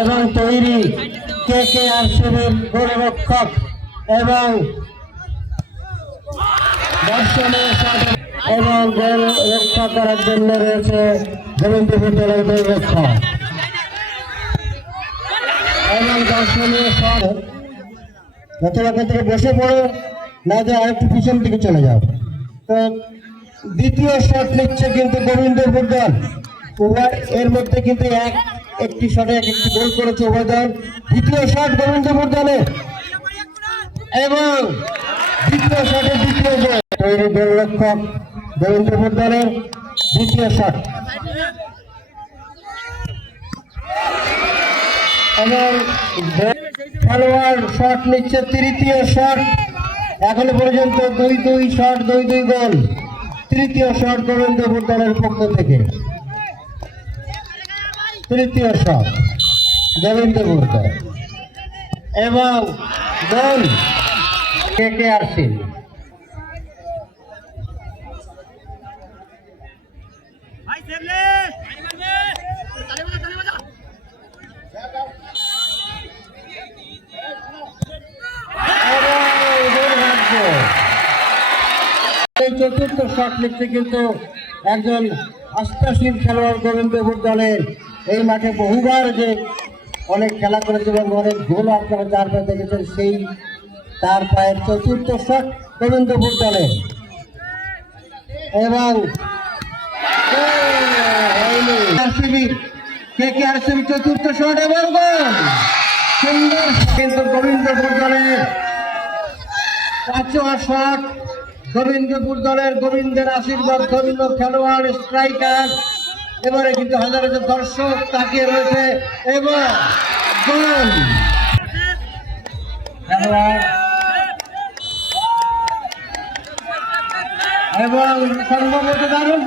এবং তৈরি KKR-7 গোলরক্ষক এবং দর্শনের সাথে এবং গোল রক্ষা করার জন্য রয়েছে গোবিন্দপুর দলের গোলরক্ষক এবং দর্শনীয় শট। যতটা ক্ষেত্রে বসে পড়ো, না যে আরেকটু পিছন দিকে চলে যাও। তো দ্বিতীয় শট নিচ্ছে কিন্তু গোবিন্দপুর দল। এর মধ্যে কিন্তু একটি শটে একটি গোল করেছে উভয় দল। দ্বিতীয় শট গোবিন্দপুর দলের এবং দ্বিতীয় শটে দ্বিতীয় গোল। তৈরি গোলরক্ষক গোবিন্দপুর দলের দ্বিতীয় শট এবং খেলোয়াড় শট নিচ্ছে তৃতীয় শট। এখনো পর্যন্ত 2-2 শট, 2-2 গোল। তৃতীয় শট গোবিন্দপুর দলের পক্ষ থেকে, তৃতীয় শট গোবিন্দপুর দল এবং গোল KKR-7। চতুর্থ শট নিচ্ছে কিন্তু একজন আস্থাশীল খেলোয়াড় গোবিন্দপুর দলের। এই মাঠে বহুবার যে অনেক খেলা করেছে এবং অনেক গোল আপনারা চারবার দেখেছেন, সেই তার পায়ের চতুর্থ শট গোবিন্দপুর দলের এবং KKR-7 চতুর্থ শট এবং গোল। সুন্দর কিন্তু গোবিন্দপুর দলের পাঁচওয়া শট। গোবিন্দপুর দলের গোবিন্দের আশীর্বাদ ধন্য খেলোয়াড় স্ট্রাইকার। এবারে কিন্তু হাজার হাজার দর্শক তাকিয়ে রয়েছে এবং গোল খেলোয়াড় এবং সম্ভবত দারুণ